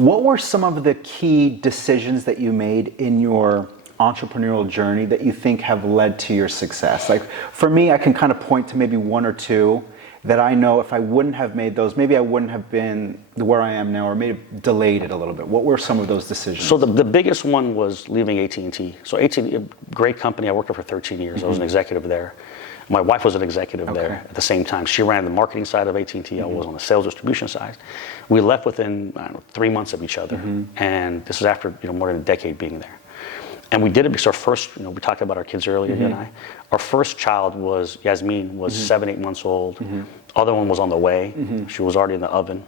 What were some of the key decisions that you made in your entrepreneurial journey that you think have led to your success? Like for me, I can kind of point to maybe one or two that I know if I wouldn't have made those, maybe I wouldn't have been where I am now, or maybe delayed it a little bit. What were some of those decisions? So the biggest one was leaving AT&T. So AT&T, a great company. I worked there for 13 years. I was an executive there. My wife was an executive there at the same time. She ran the marketing side of AT&T. I was on the sales distribution side. We left within, I don't know, 3 months of each other. And this is after more than a decade being there. And we did it because our first, we talked about our kids earlier, you and I. Our first child was, Yasmin, was 7, 8 months old. Other one was on the way. She was already in the oven.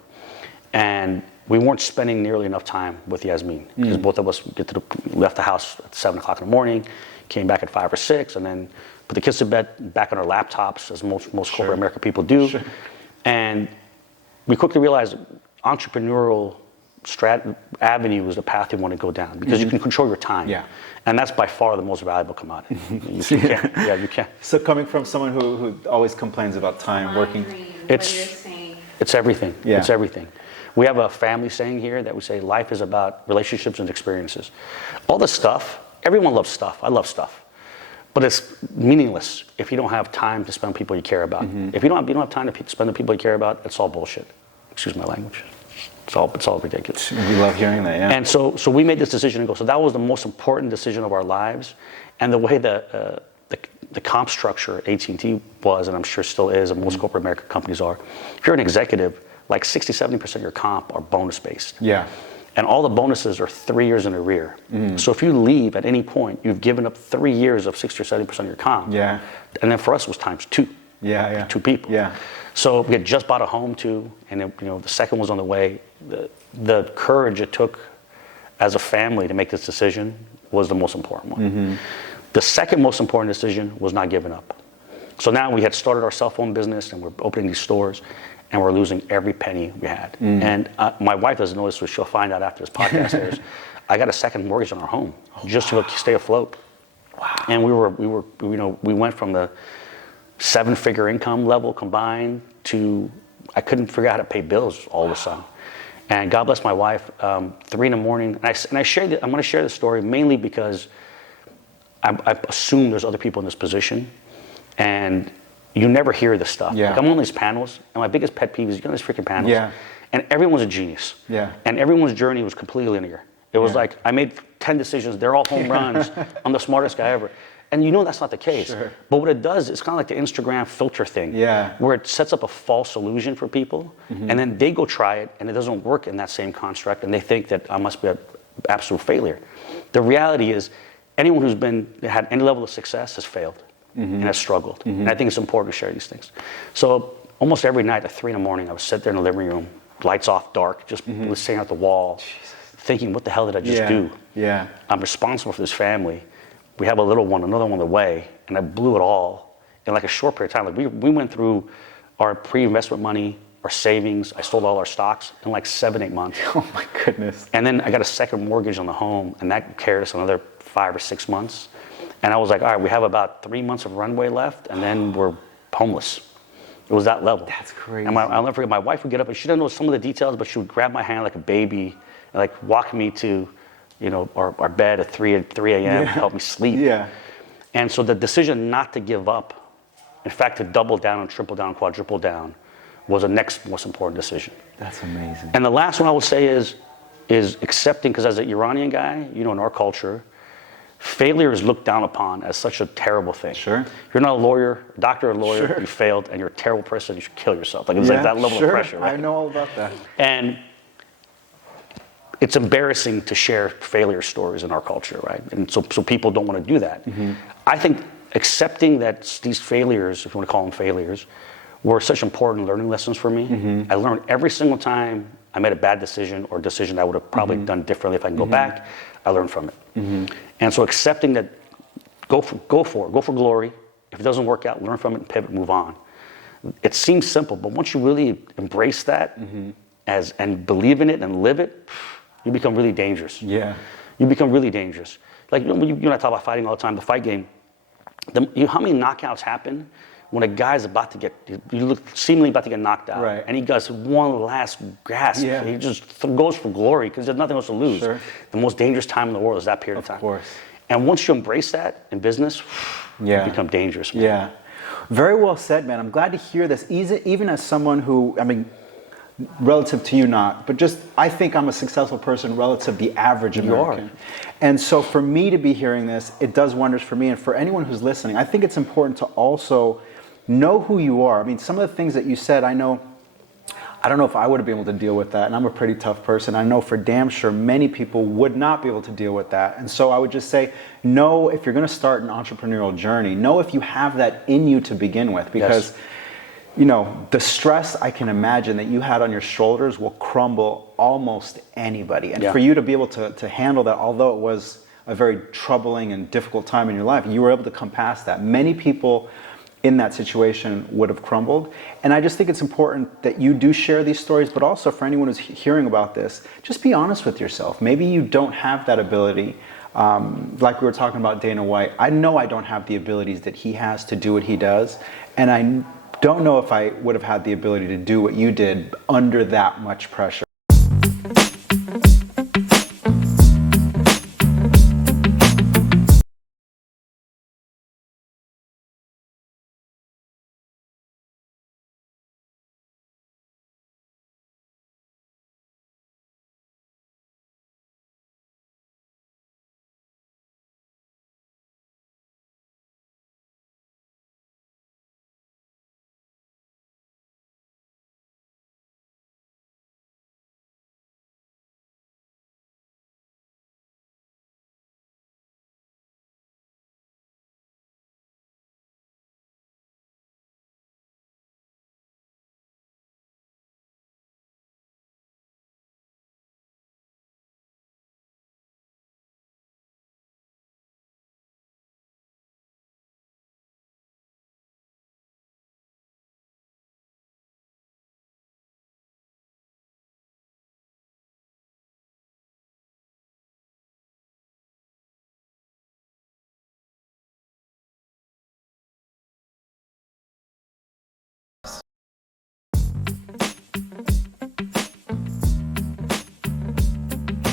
And we weren't spending nearly enough time with Yasmin because both of us left the house at 7 o'clock in the morning, came back at 5 or 6, and then put the kids to bed, back on our laptops, as most corporate American people do. And we quickly realized entrepreneurial avenue is the path you want to go down because you can control your time. And that's by far the most valuable commodity. You can. So coming from someone who always complains about time working, it's everything. It's everything. We have a family saying here that we say life is about relationships and experiences. All the stuff, everyone loves stuff. I love stuff. But it's meaningless if you don't have time to spend with people you care about. If you don't have time to spend with people you care about, it's all bullshit. Excuse my language. It's all ridiculous. We love hearing that, And so we made this decision and go. So that was the most important decision of our lives, and the way the comp structure at AT&T was, and I'm sure still is, and most corporate American companies are. If you're an executive, like 60-70% of your comp are bonus based. And all the bonuses are 3 years in arrear. So if you leave at any point, you've given up 3 years of 60 or 70% of your comp. And then for us, it was times 2. 2 people. So we had just bought a home too, and the second was on the way. The courage it took as a family to make this decision was the most important one. The second most important decision was not giving up. So now we had started our cell phone business, and we're opening these stores, and we're losing every penny we had. And my wife doesn't know this, so she'll find out after this podcast airs. I got a second mortgage on our home just to stay afloat. And we went from the 7-figure income level combined to I couldn't figure out how to pay bills all of a sudden. And God bless my wife. 3 in the morning, and I shared I'm going to share this story mainly because I assume there's other people in this position, and you never hear this stuff. Like I'm on these panels, and my biggest pet peeve is you go on these freaking panels, and everyone's a genius, and everyone's journey was completely linear. It was like I made 10 decisions; they're all home runs. I'm the smartest guy ever. And that's not the case. But what it does, it's kind of like the Instagram filter thing, where it sets up a false illusion for people, and then they go try it, and it doesn't work in that same construct, and they think that I must be an absolute failure. The reality is, anyone who's had any level of success has failed and has struggled. And I think it's important to share these things. So almost every night at 3 in the morning, I would sit there in the living room, lights off, dark, just staring at the wall, thinking, what the hell did I just do? I'm responsible for this family. We have a little one, another one on the way, and I blew it all in like a short period of time. Like we went through our pre-investment money, our savings. I sold all our stocks in like 7-8 months. Oh my goodness. And then I got a second mortgage on the home, and that carried us another 5 or 6 months. And I was like, all right, we have about 3 months of runway left, and then we're homeless. It was that level. That's crazy. And I'll never forget, my wife would get up, and she didn't know some of the details, but she would grab my hand like a baby and like walk me to our bed at 3 a.m. to help me sleep. And so the decision not to give up, in fact, to double down and triple down, quadruple down, was the next most important decision. That's amazing. And the last one I would say is accepting, because as an Iranian guy, in our culture, failure is looked down upon as such a terrible thing. You're not a lawyer, doctor or lawyer, you failed, and you're a terrible person, you should kill yourself. Like it's like that level of pressure, right? I know all about that. And it's embarrassing to share failure stories in our culture, right? And so people don't want to do that. I think accepting that these failures, if you want to call them failures, were such important learning lessons for me. I learned every single time I made a bad decision or a decision I would have probably done differently if I can go back, I learned from it. And so accepting that, go for glory. If it doesn't work out, learn from it and pivot, move on. It seems simple, but once you really embrace that and believe in it and live it, you become really dangerous. You become really dangerous. Like you and I talk about fighting all the time, the fight game. How many knockouts happen when a guy's about to get, you look seemingly about to get knocked out, Right. and he does one last grasp. Yeah. He just goes for glory because there's nothing else to lose. Sure. The most dangerous time in the world is that period of time. Of course. And once you embrace that in business, Yeah. you become dangerous, man. Yeah. Very well said, man. I'm glad to hear this. Even as someone who, I mean, relative to you not, but just I think I'm a successful person relative to the average American. And so for me to be hearing this, it does wonders for me. And for anyone who's listening, I think it's important to also know who you are. I mean, some of the things that you said, I don't know if I would have been able to deal with that, and I'm a pretty tough person. I know for damn sure many people would not be able to deal with that. And so I would just say, know if you're going to start an entrepreneurial journey, know if you have that in you to begin with, because you know, the stress I can imagine that you had on your shoulders will crumble almost anybody. And for you to be able to handle that, although it was a very troubling and difficult time in your life, you were able to come past that. Many people in that situation would have crumbled. And I just think it's important that you do share these stories, but also for anyone who's hearing about this, just be honest with yourself. Maybe you don't have that ability. Like we were talking about Dana White, I know I don't have the abilities that he has to do what he does. And I don't know if I would have had the ability to do what you did under that much pressure.